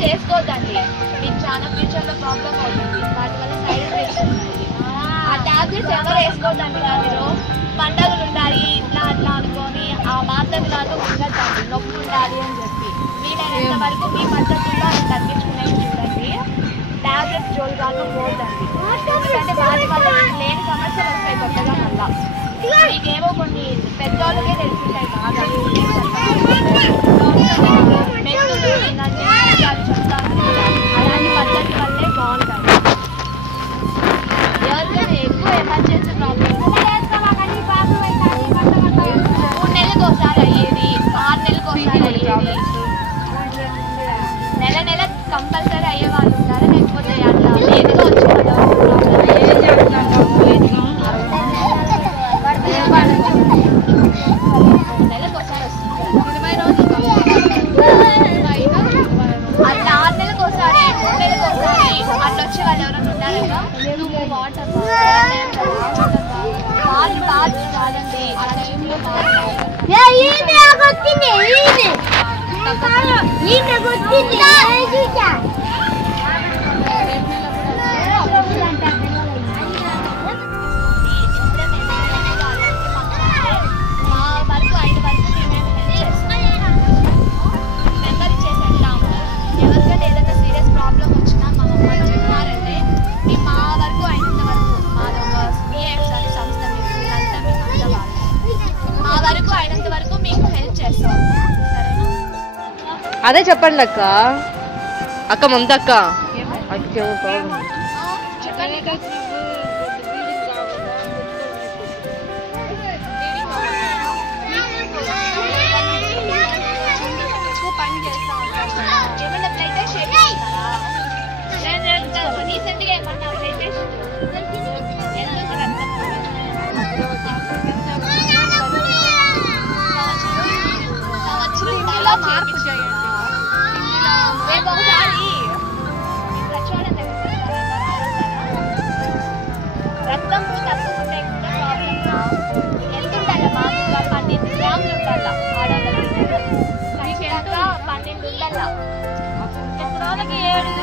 Tablets వేసుకోవద్దండి, మీకు చాలా future లో ప్రాబ్లం అవుతుంది, వాటి వల్ల సైడ్ ఎఫెక్ట్స్ ఉంటాయి. ఆ టాబ్లెట్స్ ఎవరు వేసుకోవద్దండి. మీరు పండగలు ఉండాలి ఇట్లా అట్లా అనుకొని ఆ మాత్రలాగా ఉండద్దండి, నొప్పి ఉండాలి అని చెప్పి వీలైనంత వరకు మీ పద్ధతుల్లో అది తగ్గించుకునేది చూడండి. టాబ్లెట్స్ జోలు కాదు పోద్దండి, ఎందుకంటే వాటి వల్ల లేని సమస్యలు వస్తాయి కొత్తగా. మళ్ళా మీకేమో కొన్ని పెద్దోళ్ళకే తెలుసుంటాయి బాగా, అలాంటి పద్ధతి వల్లే బాగుంటుంది. ఎవరికైనా ఎక్కువ ఎమర్జెన్సీ ప్రాబ్లమ్ 3 నెలలకు ఒకసారి అయ్యేది, 6 నెలలకు ఒకసారి అయ్యేది, నెల కంపల్సరీ అయ్యే వాళ్ళు ఉన్నారు, లేకపోతే అట్లా లేదుగా వచ్చేవాళ్ళు నెలకు ఒకసారి వస్తుంది. 20 రోజులు అట్లా 6 నెలలకు ఒకసారి 3 నెలలకు ఒకసారి అట్లా వచ్చే వాళ్ళు ఎవరైనా ఉన్నారన్నా వాటర్ పాలు కాదండి, అదే చెప్పండి అక్క. అక్క మమతక్క రక్తం తక్కువ కూడా ప్రాబ్లం ఎంత ఉండాలి మామూలుగా 12 గ్రాములు ఉండాలా, 12 ఉండాలా, 7